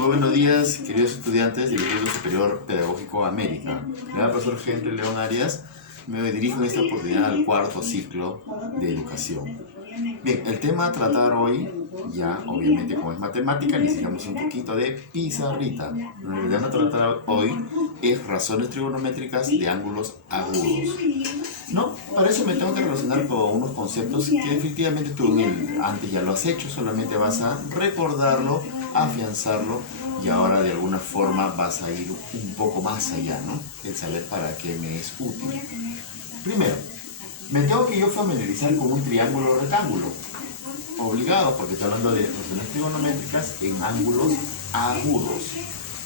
Muy buenos días, queridos estudiantes del Instituto Superior Pedagógico América. Le habla el profesor Henry León Arias. Me dirijo en esta oportunidad al cuarto ciclo de educación. Bien, el tema a tratar hoy, ya obviamente como es matemática, necesitamos un poquito de pizarrita. El tema a tratar hoy es razones trigonométricas de ángulos agudos. No, para eso me tengo que relacionar con unos conceptos que definitivamente tú antes ya lo has hecho, solamente vas a recordarlo, afianzarlo y ahora de alguna forma vas a ir un poco más allá, ¿no? El saber para qué me es útil. Primero, me tengo que yo familiarizar con un triángulo rectángulo. Obligado, porque estoy hablando de razones trigonométricas en ángulos agudos.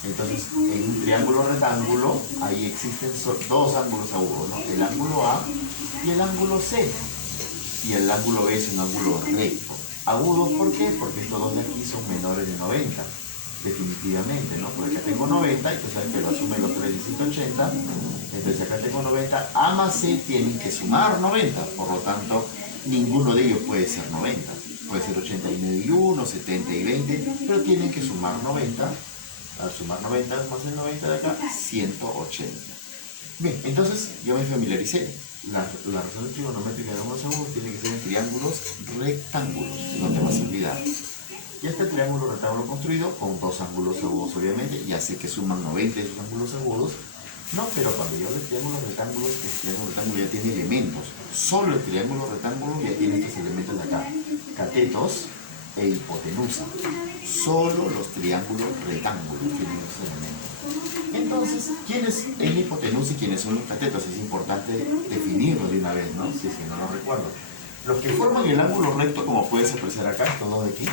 Entonces, en un triángulo rectángulo, ahí existen dos ángulos agudos, ¿no? El ángulo A y el ángulo C. Y el ángulo B es un ángulo recto. Agudos, ¿por qué? Porque estos dos de aquí son menores de 90. Definitivamente, ¿no? Porque acá tengo 90 y tú sabes que lo asume los 3 y 180. Entonces acá tengo 90. A más C tienen que sumar 90. Por lo tanto, ninguno de ellos puede ser 90. Puede ser 89 y 1, 70 y 20, pero tienen que sumar 90. Al sumar 90 más el 90 de acá, 180. Bien, entonces yo me familiaricé. La razón trigonométrica de los ángulos tiene que ser en triángulos rectángulos, no te vas a olvidar. Y este triángulo rectángulo construido con dos ángulos agudos, obviamente, ya sé que suman 90 esos ángulos agudos, no, pero cuando yo hablo de triángulos rectángulos, el triángulo rectángulo ya tiene elementos. Solo el triángulo rectángulo ya tiene estos elementos de acá: catetos e hipotenusa. Solo los triángulos rectángulos tienen esos elementos. Entonces, ¿quién es el hipotenusa y quiénes son los catetos? Es importante definirlo de una vez, ¿no? Si es que no lo recuerdo. Los que forman el ángulo recto, como puedes apreciar acá, estos dos de aquí,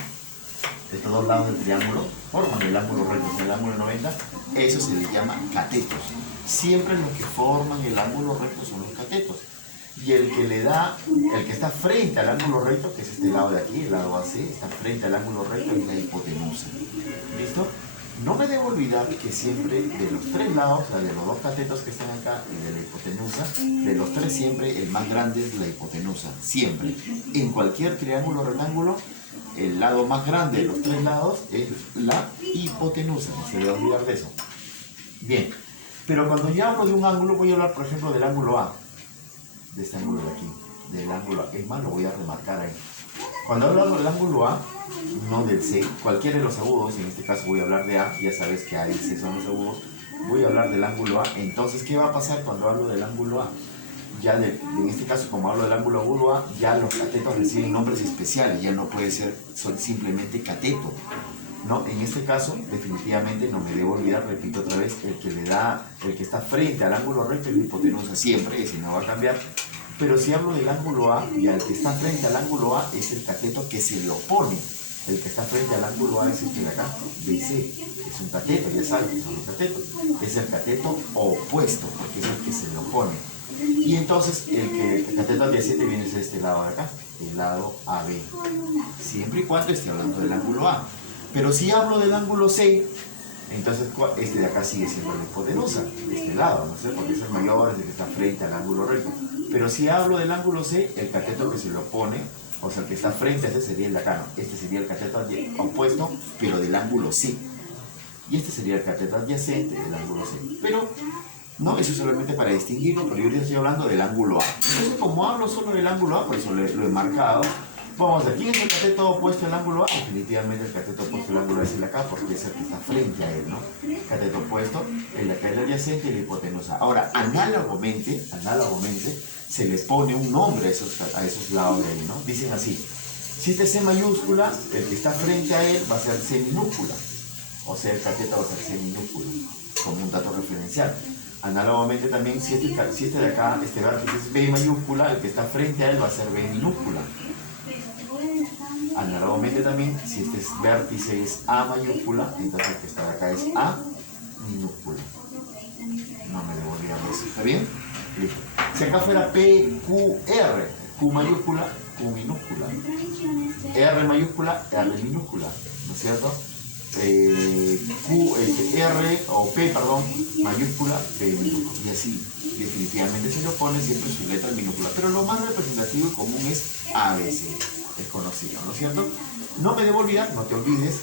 estos dos lados del triángulo, forman el ángulo recto, el ángulo 90, eso se les llama catetos. Siempre los que forman el ángulo recto son los catetos. Y el que está frente al ángulo recto, que es este lado de aquí, el lado AC, está frente al ángulo recto, es la hipotenusa. ¿Listo? No me debo olvidar que siempre de los tres lados, o sea, de los dos catetos que están acá y de la hipotenusa, de los tres siempre el más grande es la hipotenusa. Siempre. En cualquier triángulo rectángulo, el lado más grande de los tres lados es la hipotenusa. No se debe olvidar de eso. Bien. Pero cuando ya hablo de un ángulo, voy a hablar, por ejemplo, del ángulo A. De este ángulo de aquí. Del ángulo A. Es más, lo voy a remarcar ahí. Cuando hablo del ángulo A, no del C, cualquiera de los agudos, en este caso voy a hablar de A, ya sabes que A y C son los agudos, voy a hablar del ángulo A. Entonces, ¿qué va a pasar cuando hablo del ángulo A? Ya en este caso, como hablo del ángulo agudo A, ya los catetos reciben nombres especiales, ya no puede ser simplemente cateto. No, en este caso, definitivamente no me debo olvidar, repito otra vez, el que está frente al ángulo recto es la hipotenusa siempre, ese no va a cambiar. Pero si hablo del ángulo A, y al que está frente al ángulo A es el cateto que se le opone. El que está frente al ángulo A es este de acá, BC. Es un cateto, ya saben que son los catetos. Es el cateto opuesto, porque es el que se le opone. Y entonces el cateto adyacente viene de este lado de acá, el lado AB. Siempre y cuando esté hablando del ángulo A. Pero si hablo del ángulo C, entonces este de acá sigue siendo la hipotenusa, de este lado, no sé, porque es el mayor, es el que está frente al ángulo recto. Pero si hablo del ángulo C, el cateto que se le opone, o sea, el que está frente a este sería el de acá, ¿no? Este sería el cateto opuesto, pero del ángulo C. Y este sería el cateto adyacente del ángulo C. Pero, no, eso es solamente para distinguirlo, pero yo ya estoy hablando del ángulo A. Entonces, como hablo solo del ángulo A, por eso lo he marcado. Vamos a ver, ¿quién es el cateto opuesto al ángulo A? Definitivamente el cateto opuesto al ángulo A es el de acá, porque es el que está frente a él, ¿no? Cateto opuesto, el de acá es el adyacente y la hipotenusa. Ahora, análogamente, se le pone un nombre a esos lados de ahí, ¿no? Dicen así: si este es C mayúscula, el que está frente a él va a ser C minúscula. O sea, el cateto va a ser C minúscula, como un dato referencial. Análogamente también, si este de acá, este vértice es B mayúscula, el que está frente a él va a ser B minúscula. Análogamente también, si este vértice es A mayúscula, entonces el que está de acá es A minúscula. No me debo olvidar de eso, ¿está bien? Listo. Si acá fuera P, Q, R, Q mayúscula, Q minúscula, R mayúscula, R minúscula, ¿no es cierto? R o P, perdón, mayúscula, P minúscula, y así definitivamente se le opone siempre su letra minúscula, pero lo más representativo y común es ABC, es conocido, ¿no es cierto? No me debo olvidar, no te olvides,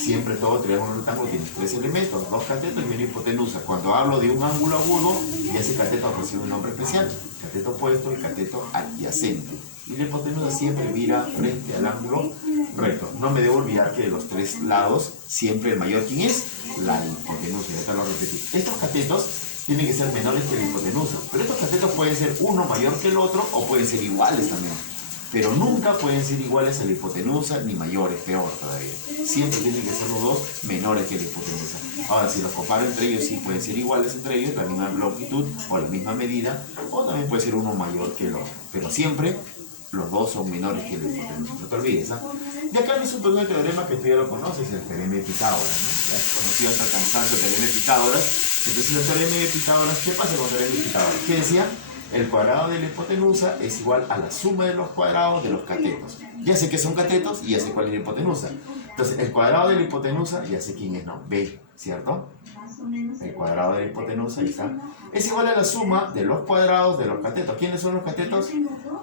Siempre todo triángulo rectángulo tiene tres elementos, dos catetos y media hipotenusa. Cuando hablo de un ángulo agudo, ya ese cateto recibe un nombre especial, cateto opuesto y cateto adyacente. Y la hipotenusa siempre mira frente al ángulo recto. No me debo olvidar que de los tres lados, siempre el mayor, ¿quién es? La hipotenusa, ya te lo repetí. Estos catetos tienen que ser menores que la hipotenusa, pero estos catetos pueden ser uno mayor que el otro o pueden ser iguales también. Pero nunca pueden ser iguales a la hipotenusa ni mayores, peor todavía. Siempre tienen que ser los dos menores que la hipotenusa. Ahora, si los comparo entre ellos, sí pueden ser iguales entre ellos, la misma longitud o la misma medida, o también puede ser uno mayor que el otro. Pero siempre los dos son menores que la hipotenusa. No te olvides, ¿ah? Y acá les un pequeño teorema que tú ya lo conoces, el teorema de Pitágoras, ¿no? Ya has conocido hasta el cansancio el teorema de Pitágoras. Entonces, el teorema de Pitágoras, ¿qué pasa con el teorema de Pitágoras? ¿Qué decía? El cuadrado de la hipotenusa es igual a la suma de los cuadrados de los catetos. Ya sé que son catetos y ya sé cuál es la hipotenusa. Entonces, el cuadrado de la hipotenusa, ya sé quién es, ¿no? B, ¿cierto? El cuadrado de la hipotenusa, ahí está. Es igual a la suma de los cuadrados de los catetos. ¿Quiénes son los catetos?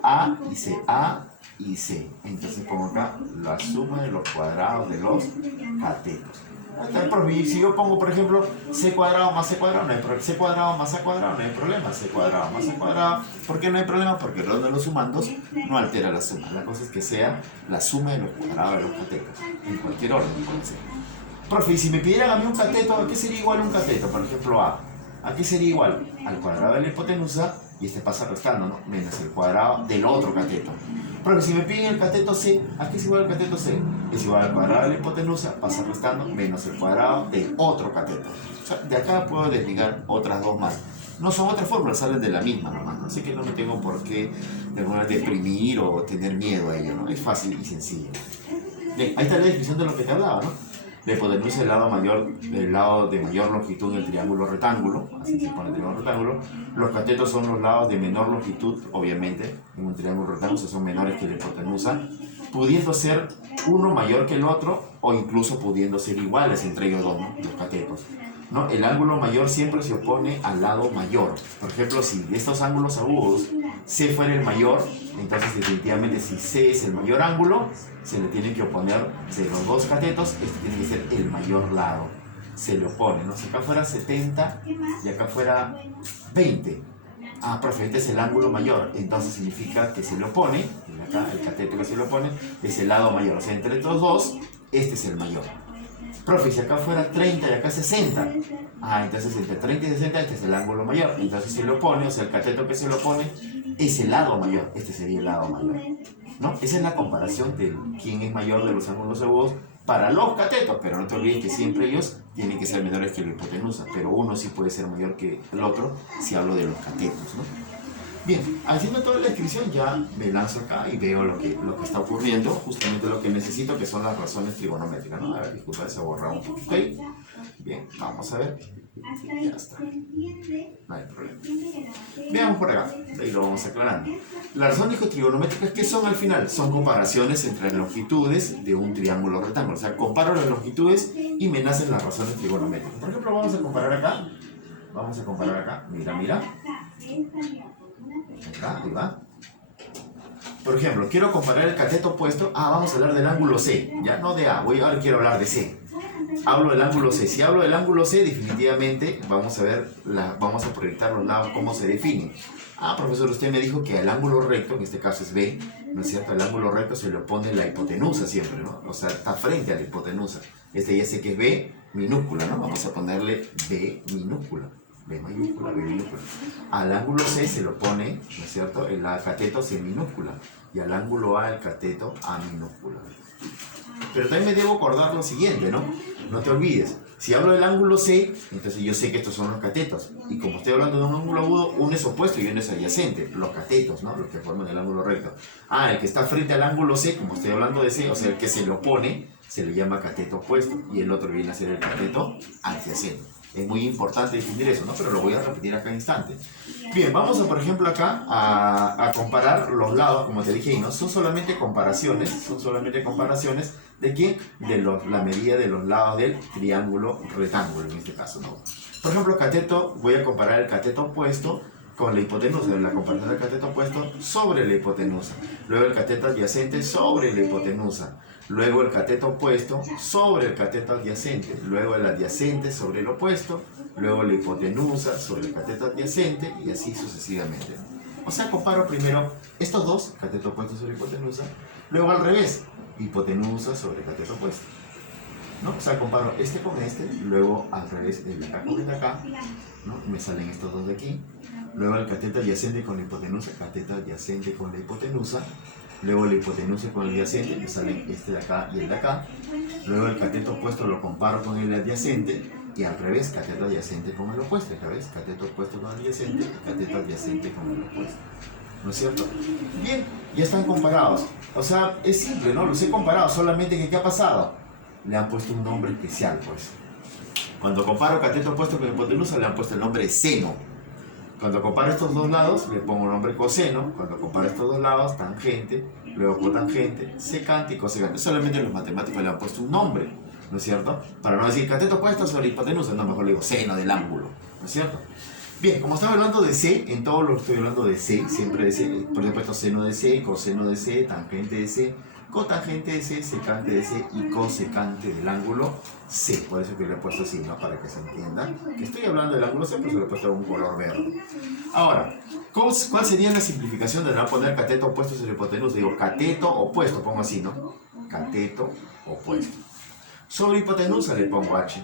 A y C. A y C. Entonces pongo acá la suma de los cuadrados de los catetos. Y si yo pongo, por ejemplo, c cuadrado más c cuadrado, no hay problema. C cuadrado más a cuadrado, no hay problema. C cuadrado más c cuadrado. ¿Por qué no hay problema? Porque el orden de los sumandos no altera la suma. La cosa es que sea la suma de los cuadrados de los catetos. En cualquier orden puede ser. Profe, y si me pidieran a mí un cateto, ¿a qué sería igual un cateto? Por ejemplo, ¿a qué sería igual? Al cuadrado de la hipotenusa, y este pasa restando, ¿no? Menos el cuadrado del otro cateto. Profe, si me piden el cateto C, ¿a qué es igual el cateto C? Es igual al cuadrado de la hipotenusa, pasa restando, menos el cuadrado del otro cateto. O sea, de acá puedo desligar otras dos más. No son otras fórmulas, salen de la misma nomás, ¿no? Así que no me tengo por qué de alguna manera deprimir o tener miedo a ello, ¿no? Es fácil y sencillo. Bien, ahí está la descripción de lo que te hablaba, ¿no? La hipotenusa es el lado de mayor longitud en el triángulo rectángulo, así se pone el triángulo rectángulo. Los catetos son los lados de menor longitud, obviamente, en un triángulo rectángulo, son menores que la hipotenusa, pudiendo ser uno mayor que el otro o incluso pudiendo ser iguales entre ellos dos, ¿no? Los catetos, ¿no? El ángulo mayor siempre se opone al lado mayor. Por ejemplo, si de estos ángulos agudos C fuera el mayor, entonces definitivamente si C es el mayor ángulo, se le tiene que oponer de los dos catetos, este tiene que ser el mayor lado. Se le opone, ¿no? Si acá fuera 70 y acá fuera 20. Ah, profe, este es el ángulo mayor, entonces significa que se le opone, y acá el cateto que se le opone es el lado mayor. O sea, entre estos dos, este es el mayor. Profe, si acá fuera 30 y acá 60, entonces entre 30 y 60 este es el ángulo mayor, entonces se lo opone, o sea, el cateto que se lo opone es el lado mayor, este sería el lado mayor, ¿no? Esa es la comparación de quién es mayor de los ángulos agudos para los catetos, pero no te olvides que siempre ellos tienen que ser menores que la hipotenusa, pero uno sí puede ser mayor que el otro si hablo de los catetos, ¿no? Bien, haciendo toda la descripción ya me lanzo acá y veo lo que está ocurriendo, justamente lo que necesito, que son las razones trigonométricas, ¿no? A ver, disculpa, se ha borrado un poquito ahí. Bien, vamos a ver. Ya está. No hay problema. Veamos por acá, ahí lo vamos aclarando. Las razones trigonométricas, ¿qué son al final? Son comparaciones entre las longitudes de un triángulo rectángulo. O sea, comparo las longitudes y me nacen las razones trigonométricas. Por ejemplo, vamos a comparar acá. Vamos a comparar acá. Mira, mira. Acá, ahí va. Por ejemplo, quiero comparar el cateto opuesto. Vamos a hablar del ángulo C, ya no de A. Ahora quiero hablar de C. Hablo del ángulo C. Si hablo del ángulo C, definitivamente vamos a ver, vamos a proyectar los lados, cómo se definen. Profesor, usted me dijo que el ángulo recto, en este caso es B, ¿no es cierto? El ángulo recto se le opone la hipotenusa siempre, ¿no? O sea, está frente a la hipotenusa. Este ya sé que es B minúscula, ¿no? Vamos a ponerle B minúscula. B mayúscula, B minúscula. Al ángulo C se lo pone, ¿no es cierto? El cateto C minúscula. Y al ángulo A el cateto A minúscula. Pero también me debo acordar lo siguiente, ¿no? No te olvides. Si hablo del ángulo C, entonces yo sé que estos son los catetos. Y como estoy hablando de un ángulo agudo, uno es opuesto y uno es adyacente. Los catetos, ¿no? Los que forman el ángulo recto. El que está frente al ángulo C, como estoy hablando de C, o sea, el que se le opone, se le llama cateto opuesto. Y el otro viene a ser el cateto adyacente. Es muy importante definir eso, ¿no? Pero lo voy a repetir acá en instante. Bien, vamos a, por ejemplo, acá a comparar los lados, como te dije, ¿no? Son solamente comparaciones ¿de qué? De la medida de los lados del triángulo rectángulo, en este caso, ¿no? Por ejemplo, cateto, voy a comparar el cateto opuesto con la hipotenusa, la comparación del cateto opuesto sobre la hipotenusa. Luego el cateto adyacente sobre la hipotenusa. luego el cateto opuesto sobre el cateto adyacente, luego el adyacente sobre el opuesto, luego la hipotenusa sobre el cateto adyacente y así sucesivamente. O sea, comparo primero estos dos, cateto opuesto sobre hipotenusa, luego al revés, hipotenusa sobre cateto opuesto, ¿no? O sea, comparo este con este, luego al revés, el de acá con el de acá, ¿no? Me salen estos dos de aquí, luego el cateto adyacente con la hipotenusa, cateto adyacente con la hipotenusa, luego la hipotenusa con el adyacente, me salen este de acá y el de acá, luego el cateto opuesto lo comparo con el adyacente, y al revés, cateto adyacente con el opuesto, al revés, cateto opuesto con el adyacente, y cateto adyacente con el opuesto. ¿No es cierto? Bien, ya están comparados. O sea, es simple, ¿no? Los he comparado, solamente que ¿qué ha pasado? Le han puesto un nombre especial, pues. Cuando comparo cateto opuesto con hipotenusa, le han puesto el nombre de seno. Cuando comparo estos dos lados, le pongo el nombre coseno. Cuando comparo estos dos lados, tangente, luego cotangente, secante y cosecante. Solamente los matemáticos le han puesto un nombre, ¿no es cierto? Para no decir cateto opuesto sobre hipotenusa, no, mejor le digo seno del ángulo, ¿no es cierto? Bien, como estaba hablando de C, en todo lo que estoy hablando de C, siempre de C, por ejemplo, seno de C, coseno de C, tangente de C, cotangente de C, secante de C y cosecante del ángulo C. Por eso que le he puesto así, ¿no? Para que se entienda que estoy hablando del ángulo C, pues le he puesto un color verde. Ahora, ¿cuál sería la simplificación de no poner cateto opuesto sobre hipotenusa? Digo, cateto opuesto, pongo así, ¿no? Cateto opuesto. Sobre hipotenusa le pongo H.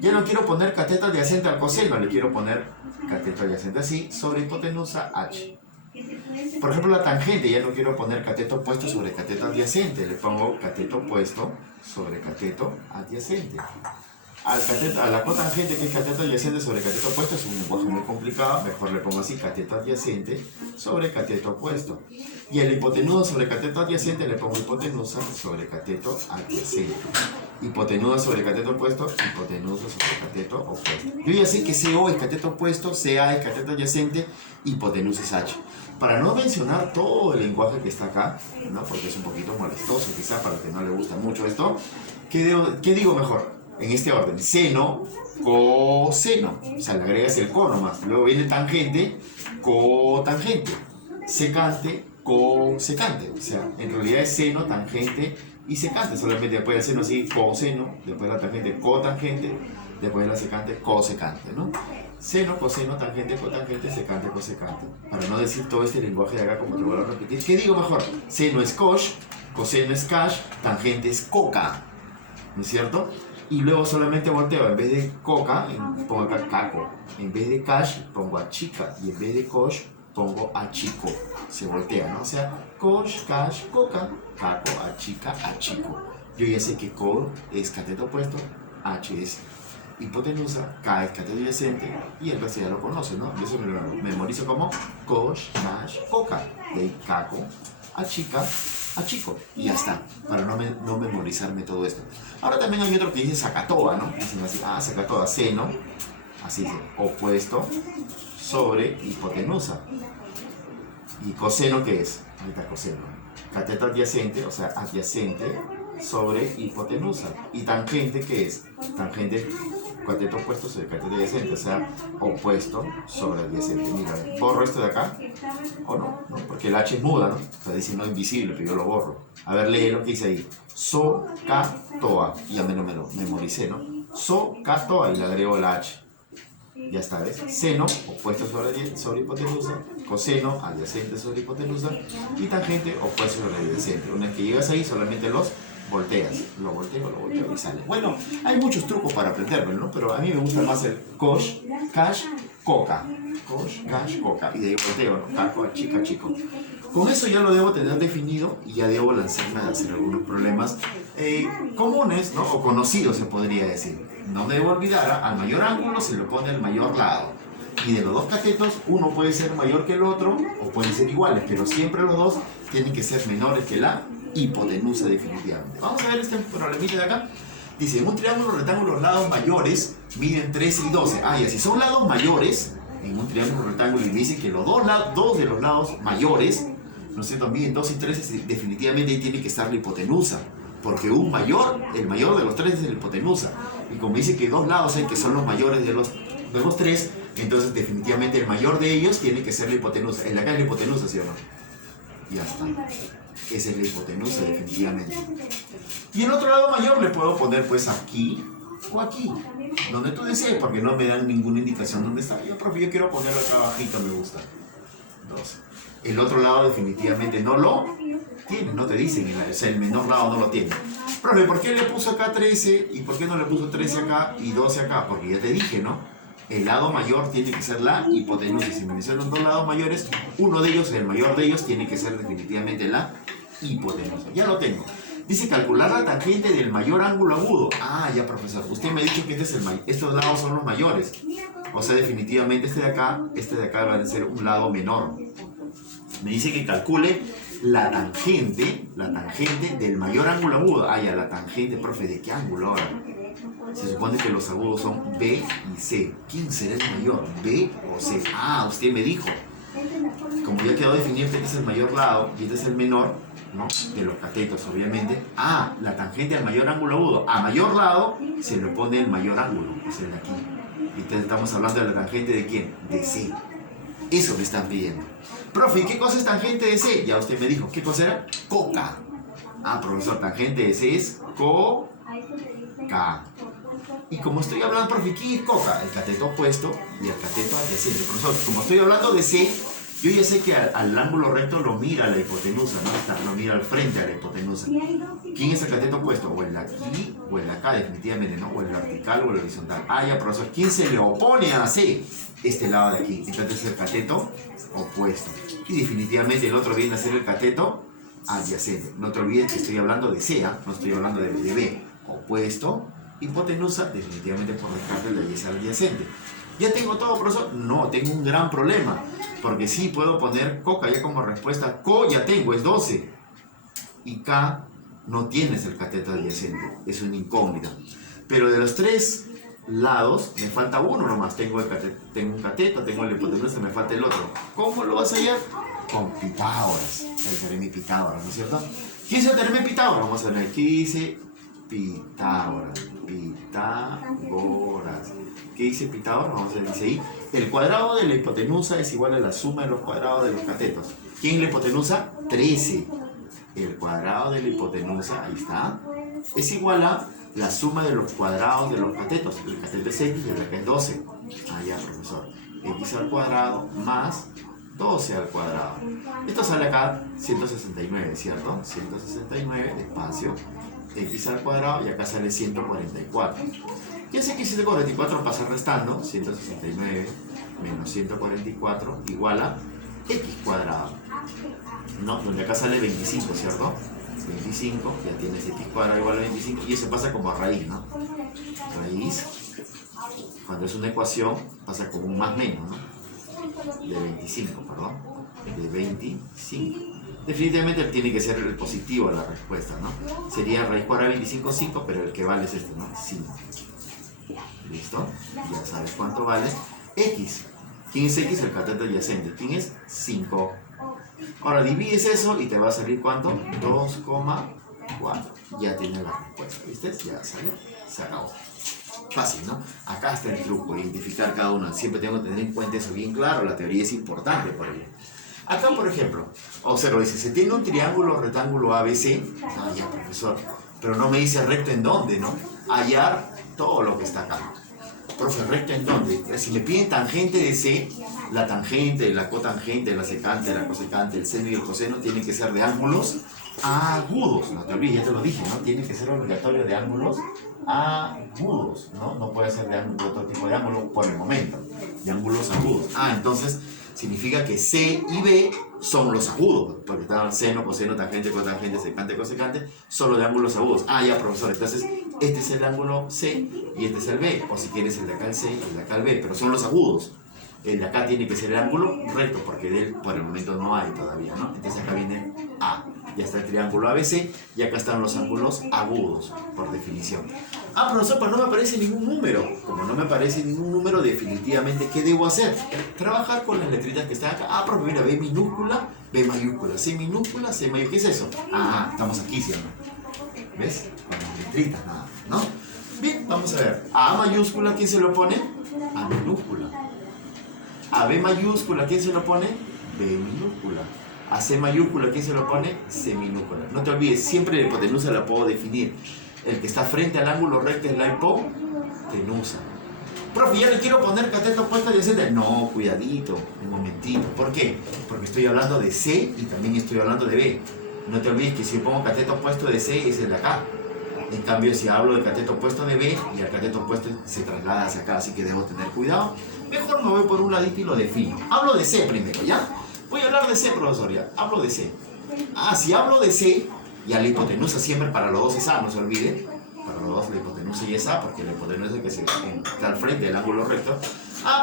Ya no quiero poner cateto adyacente al coseno, le quiero poner cateto adyacente así, sobre hipotenusa H. Por ejemplo, la tangente, ya no quiero poner cateto opuesto sobre cateto adyacente, le pongo cateto opuesto sobre cateto adyacente. A la cotangente, que es cateto adyacente sobre cateto opuesto, es un lenguaje muy complicado, mejor le pongo así, cateto adyacente sobre cateto opuesto. Y a la hipotenusa sobre cateto adyacente le pongo hipotenusa sobre cateto adyacente. Hipotenusa sobre cateto opuesto, hipotenusa sobre cateto opuesto. Yo ya sé que CO es cateto opuesto, CA es cateto adyacente, hipotenusa es H. Para no mencionar todo el lenguaje que está acá, ¿no? Porque es un poquito molestoso quizá para el que no le gusta mucho esto, ¿qué digo mejor? En este orden, seno, coseno, o sea, le agregas el co nomás, luego viene tangente, cotangente, secante, cosecante, o sea, en realidad es seno, tangente y secante, solamente después del seno así, coseno, después la tangente, cotangente, después la secante, cosecante, ¿no? Seno, coseno, tangente, cotangente, secante, cosecante. Para no decir todo este lenguaje de acá, como te lo voy a repetir, ¿qué digo mejor? Seno es cosh, coseno es cash, tangente es coca, ¿no es cierto? Y luego solamente volteo, en vez de coca, pongo acá caco. En vez de cash, pongo a chica. Y en vez de cosh, pongo a chico. Se voltea, ¿no? O sea, cosh, cash, coca, caco, a chica, a chico. Yo ya sé que co es cateto opuesto, H es hipotenusa, K es cateto adyacente, y el resto ya lo conoce, ¿no? Y eso me lo memorizo como cosh, cash, coca. Y ahí caco, a chica, a chico, y ya está, para no memorizarme todo esto. Ahora también hay otro que dice sacatoa, ¿no? Dicen así, sacatoa, seno, así dice, opuesto sobre hipotenusa. ¿Y coseno qué es? Ahí está coseno. Cateto adyacente, o sea, adyacente sobre hipotenusa. ¿Y tangente qué es? Tangente, cateto opuesto sobre cateto adyacente, o sea, opuesto sobre adyacente. Mira, borro esto de acá, o no, porque el H es muda, ¿no? Está diciendo invisible, pero yo lo borro. A ver, lee lo que dice ahí. So-ca-toa. Y ya me lo memoricé, ¿no? So-ca-toa y le agrego la H. Ya está, ¿ves? Seno, opuesto sobre hipotenusa. Coseno, adyacente sobre hipotenusa. Y tangente, opuesto sobre adyacente. Una vez que llegas ahí, solamente los volteas. Lo volteo y sale. Bueno, hay muchos trucos para aprenderlo, ¿no? Pero a mí me gusta más el cosh, cash, coca. Cosh, cash, coca. Y de ahí volteo, ¿no? Caco, a chica, chico. Con eso ya lo debo tener definido y ya debo lanzarme a hacer algunos problemas comunes, ¿no? O conocidos, se podría decir. No me debo olvidar, al mayor ángulo se le pone al mayor lado. Y de los dos catetos, uno puede ser mayor que el otro o pueden ser iguales, pero siempre los dos tienen que ser menores que la hipotenusa definitivamente. Vamos a ver este problemita de acá. Dice, en un triángulo rectángulo los lados mayores miden 13 y 12. Y así son lados mayores, en un triángulo rectángulo, y me dice que los dos de los lados mayores, ¿no es cierto?, miden 2 y 13, definitivamente ahí tiene que estar la hipotenusa. Porque el mayor de los tres es la hipotenusa. Y como dice que dos lados hay que son los mayores de los tres, entonces definitivamente el mayor de ellos tiene que ser la hipotenusa. El de acá es la hipotenusa, ¿sí o no? Ya está. Esa es la hipotenusa, definitivamente. Y el otro lado mayor le puedo poner pues aquí o aquí, donde tú desees, porque no me dan ninguna indicación dónde está. Yo, profe, yo quiero ponerlo acá abajito, me gusta. 12. El otro lado definitivamente no lo tiene, no te dicen, o sea, el menor lado no lo tiene. Profe, ¿por qué le puso acá 13 y por qué no le puso 13 acá y 12 acá? Porque ya te dije, ¿no? El lado mayor tiene que ser la hipotenusa. Si me mencionan dos lados mayores, uno de ellos, el mayor de ellos, tiene que ser definitivamente la hipotenusa. Ya lo tengo. Dice calcular la tangente del mayor ángulo agudo. Ah, ya, profesor. Usted me ha dicho que estos lados son los mayores. O sea, definitivamente este de acá va a ser un lado menor. Me dice que calcule la tangente del mayor ángulo agudo. Ah, ya, la tangente, profe, ¿de qué ángulo ahora? Se supone que los agudos son B y C. ¿Quién será el mayor? ¿B o C? Ah, usted me dijo. Como ya quedó definido que este es el mayor lado y este es el menor, ¿no? De los catetos, obviamente. Ah, la tangente al mayor ángulo agudo. A mayor lado se le pone el mayor ángulo, que es el de aquí. Y entonces estamos hablando de la tangente de ¿quién? De C. Eso me están pidiendo. Profe, ¿y qué cosa es tangente de C? Ya usted me dijo. ¿Qué cosa era? Coca. Ah, profesor, tangente de C es coca. Y como estoy hablando, profe, ¿qué es coca? El cateto opuesto y el cateto adyacente. Profesor, como estoy hablando de C, yo ya sé que al ángulo recto lo mira la hipotenusa, ¿no? Lo mira al frente a la hipotenusa. ¿Quién es el cateto opuesto? O el de aquí o el de acá, definitivamente, ¿no? O el vertical o el horizontal. Ah, ya, profesor. ¿Quién se le opone a C? Este lado de aquí. Entonces es el cateto opuesto. Y definitivamente el otro viene a ser el cateto adyacente. No te olvides que estoy hablando de C, ¿eh? No estoy hablando de B. Opuesto, hipotenusa, definitivamente por descarte de ser adyacente. ¿Ya tengo todo, profesor? No, tengo un gran problema. Porque sí puedo poner coca ya como respuesta. Co ya tengo, es 12. Y K no tienes el cateto adyacente. Es una incógnita. Pero de los tres lados, me falta uno nomás. Tengo un cateto, tengo la hipotenusa, me falta el otro. ¿Cómo lo vas a hallar? Con Pitágoras. El teorema de Pitágoras, ¿no es cierto? ¿Qué dice el teorema de Pitágoras? Vamos a ver. ¿Qué dice Pitágoras? ¿Qué dice Pitágoras? Vamos a ver, dice ahí. El cuadrado de la hipotenusa es igual a la suma de los cuadrados de los catetos. ¿Quién es la hipotenusa? 13. El cuadrado de la hipotenusa, ahí está, es igual a la suma de los cuadrados de los catetos. El cateto es X y el de acá es 12. Ah, ya, profesor. X al cuadrado más 12 al cuadrado. Esto sale acá 169, ¿cierto? 169, espacio, X al cuadrado, y acá sale 144. Ya sé que 144 pasa restando, 169 menos 144 igual a X cuadrado. No, donde acá sale 25, ¿cierto? 25, ya tienes X cuadrado igual a 25, y eso pasa como a raíz, ¿no? Raíz, cuando es una ecuación, pasa como un más menos, ¿no? De 25, perdón. De 25. Definitivamente tiene que ser el positivo la respuesta, ¿no? Sería raíz cuadrada de 25, 5, pero el que vale es este, ¿no? 5. ¿Listo? Ya sabes cuánto vale X. ¿Quién es X? El cateto adyacente. ¿Quién es? 5. Ahora divides eso y te va a salir ¿cuánto? 2,4. Ya tienes la respuesta, ¿viste? Ya salió. Se acabó. Fácil, ¿no? Acá está el truco, identificar cada uno. Siempre tengo que tener en cuenta eso bien claro. La teoría es importante por ello. Acá, por ejemplo, observa, dice, se tiene un triángulo rectángulo ABC. Ah, ya, profesor. Pero no me dice recto en dónde, ¿no? Hallar todo lo que está acá. Profe, ¿recto en dónde? Si me piden tangente de C, la tangente, la cotangente, la secante, la cosecante, el seno y el coseno tienen que ser de ángulos agudos. No te olvides, ya te lo dije, ¿no? Tiene que ser obligatorio de ángulos agudos, ¿no? No puede ser de otro tipo de ángulo por el momento. De ángulos agudos. Ah, entonces significa que C y B son los agudos, porque están seno, coseno, tangente, cotangente, secante, cosecante, solo de ángulos agudos. Ah, ya, profesor, entonces este es el ángulo C y este es el B, o si quieres el de acá el C y el de acá el B, pero son los agudos. El de acá tiene que ser el ángulo recto, porque de él por el momento no hay todavía, ¿no? Entonces acá viene A, ya está el triángulo ABC, y acá están los ángulos agudos, por definición. Ah, profesor, pero no me aparece ningún número. Como no me aparece ningún número, definitivamente, ¿qué debo hacer? Trabajar con las letritas que están acá. Ah, profe, mira, B minúscula, B mayúscula, C minúscula, C mayúscula. ¿Qué es eso? Ah, estamos aquí, ¿sí o no? ¿Ves? Con las letritas nada, ¿no? Bien, vamos a ver. A mayúscula, ¿quién se lo pone? A minúscula. A B mayúscula, ¿quién se lo pone? B minúscula. A C mayúscula, ¿quién se lo pone? C minúscula. No te olvides, siempre la hipotenusa la puedo definir. El que está frente al ángulo recto es la hipotenusa. Profe, ¿ya le quiero poner cateto opuesto adyacente? No, cuidadito, un momentito. ¿Por qué? Porque estoy hablando de C y también estoy hablando de B. No te olvides que si yo pongo cateto opuesto de C es el de acá. En cambio, si hablo del cateto opuesto de B y el cateto opuesto se traslada hacia acá, así que debo tener cuidado. Mejor me voy por un ladito y lo defino. Hablo de C primero, ¿ya? Voy a hablar de C, profesor, ya. Hablo de C. Si hablo de C, ya la hipotenusa siempre para los dos es A, no se olvide. Para los dos la hipotenusa y es A, porque la hipotenusa es que está al frente del ángulo recto.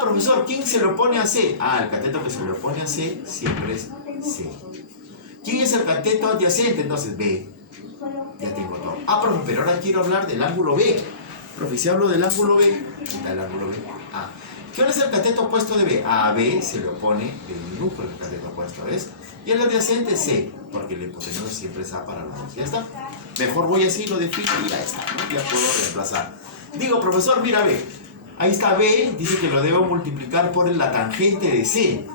Profesor, ¿quién se lo pone a C? El cateto que se lo pone a C siempre es C. ¿Quién es el cateto adyacente? Entonces B. Ya tengo todo. Profe, pero ahora quiero hablar del ángulo B. Profe, si hablo del ángulo B, ¿qué está el ángulo B? ¿Qué es el cateto opuesto de B? A B se lo pone de minúsculo el cateto opuesto, ¿ves? Y el adyacente C, porque la hipotenusa siempre es A para los dos. Ya está. Mejor voy así, lo defino y ya está, ¿no? Ya puedo reemplazar. Digo, profesor, mira B. Ahí está B, dice que lo debo multiplicar por la tangente de C.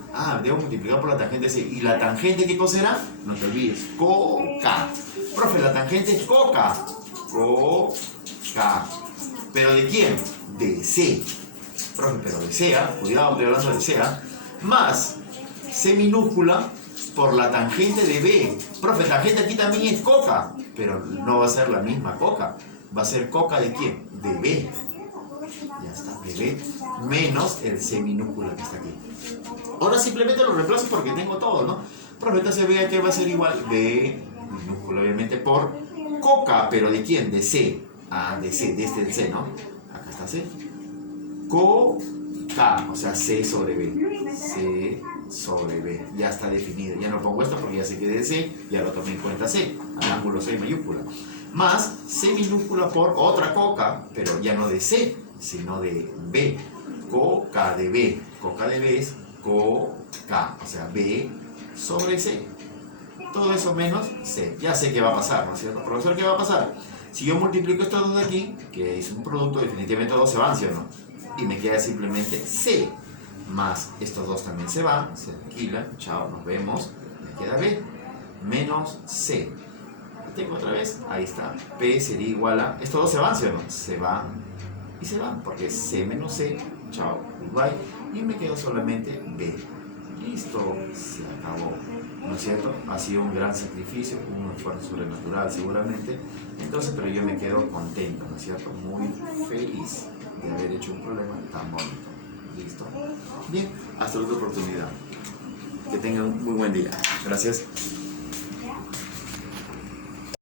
Debo multiplicar por la tangente de C. ¿Y la tangente qué cosa era? No te olvides, coca. Profe, la tangente es coca. Coca. ¿Pero de quién? De C. Profe, pero de C, cuidado, estoy hablando de C, más C minúscula por la tangente de B. Profe, tangente aquí también es coca, pero no va a ser la misma coca. Va a ser coca de quién? De B. Ya está, de B menos el C minúscula que está aquí. Ahora simplemente lo reemplazo porque tengo todo, ¿no? Profe, entonces vea que va a ser igual B minúscula, obviamente, por coca, pero ¿de quién? De C. De C, de este C, ¿no? Acá está C. Coca, o sea, C sobre B. C sobre B. Ya está definido. Ya no pongo esto porque ya sé que de C, ya lo tomé en cuenta C, al ángulo C mayúscula. Más C minúscula por otra coca, pero ya no de C, sino de B. Coca de B. Coca de B es coca, o sea, B sobre C. Todo eso menos C. Ya sé qué va a pasar, ¿no es cierto? Profesor, ¿qué va a pasar? Si yo multiplico estos dos de aquí, que es un producto, definitivamente todos se van, ¿sí o no? Y me queda simplemente C, más estos dos también se van, se alquilan, chao, nos vemos, me queda B, menos C. Tengo otra vez, ahí está, P sería igual a, estos dos se van, ¿sí o no? Se van y se van, porque C menos C, chao, goodbye, y me quedo solamente B. Listo, se acabó, ¿no es cierto? Ha sido un gran sacrificio, un esfuerzo sobrenatural seguramente, entonces, pero yo me quedo contento, ¿no es cierto? Muy feliz de haber hecho un problema tan bonito. ¿Listo? Bien, hasta otra oportunidad. Que tengan un muy buen día. Gracias.